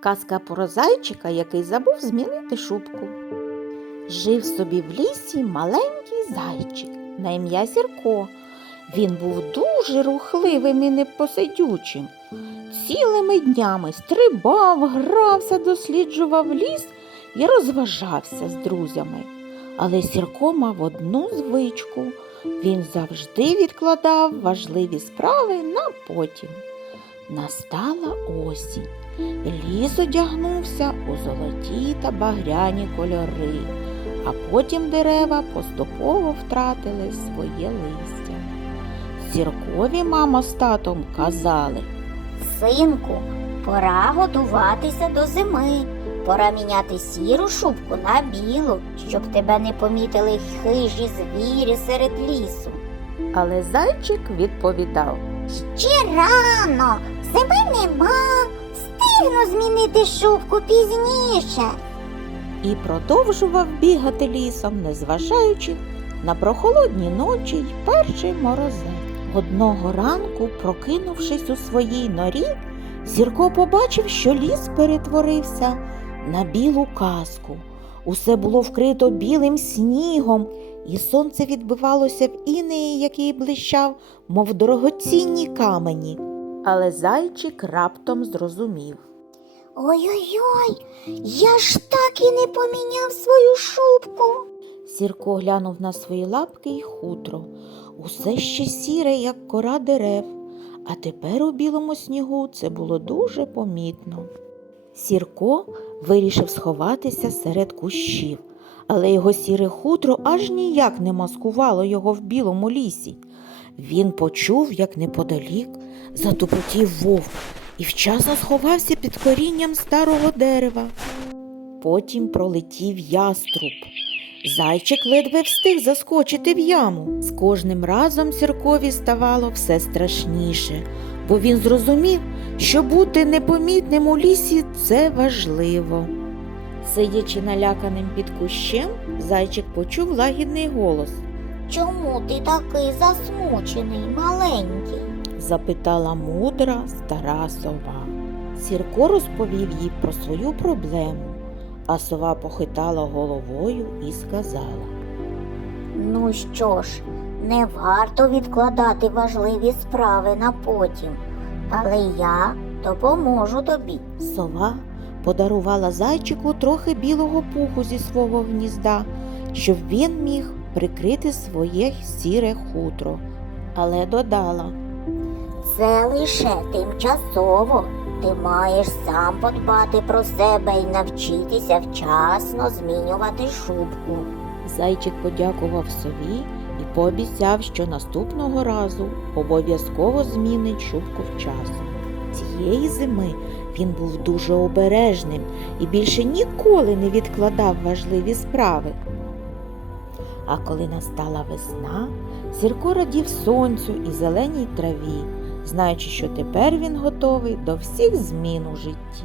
Казка про зайчика, який забув змінити шубку. Жив собі в лісі маленький зайчик на ім'я Сірко. Він був дуже рухливим і непосидючим. Цілими днями стрибав, грався, досліджував ліс і розважався з друзями. Але Сірко мав одну звичку. Він завжди відкладав важливі справи на потім. Настала осінь. Ліс одягнувся у золоті та багряні кольори, а потім дерева поступово втратили своє листя. Сіркові мама з татом казали, Синку, пора готуватися до зими. Пора міняти сіру шубку на білу, щоб тебе не помітили хижі звірі серед лісу. але зайчик відповідав. Ще рано, зими нема. Встигну змінити шубку пізніше. і продовжував бігати лісом, незважаючи на прохолодні ночі й перший морозець. Одного ранку, прокинувшись у своїй норі, Сірко побачив, що ліс перетворився на білу казку. Усе було вкрито білим снігом, і сонце відбивалося в інеї, який блищав, мов дорогоцінні камені. Але зайчик раптом зрозумів. Ой-ой-ой, я ж так і не поміняв свою шубку. Сірко глянув на свої лапки й хутро. Усе ще сіре, як кора дерев, а тепер у білому снігу це було дуже помітно. Сірко вирішив сховатися серед кущів, але його сіре хутро аж ніяк не маскувало його в білому лісі. Він почув, як неподалік затупотів вовк і вчасно сховався під корінням старого дерева. Потім пролетів яструб. Зайчик ледве встиг заскочити в яму. З кожним разом сіркові ставало все страшніше, бо він зрозумів, що бути непомітним у лісі це важливо. Сидячи наляканим під кущем, зайчик почув лагідний голос. Чому ти такий засмучений, маленький? запитала мудра стара сова. Сірко розповів їй про свою проблему, а сова похитала головою і сказала. Ну що ж, не варто відкладати важливі справи на потім, але я допоможу тобі. Сова подарувала зайчику трохи білого пуху зі свого гнізда, щоб він міг прикрити своє сіре хутро, але додала. Це лише тимчасово. Ти маєш сам подбати про себе і навчитися вчасно змінювати шубку. Зайчик подякував сові і пообіцяв, що наступного разу обов'язково змінить шубку вчасно. Цієї зими він був дуже обережним і більше ніколи не відкладав важливі справи. А коли настала весна, Сірко радів сонцю і зеленій траві, знаючи, що тепер він готовий до всіх змін у житті.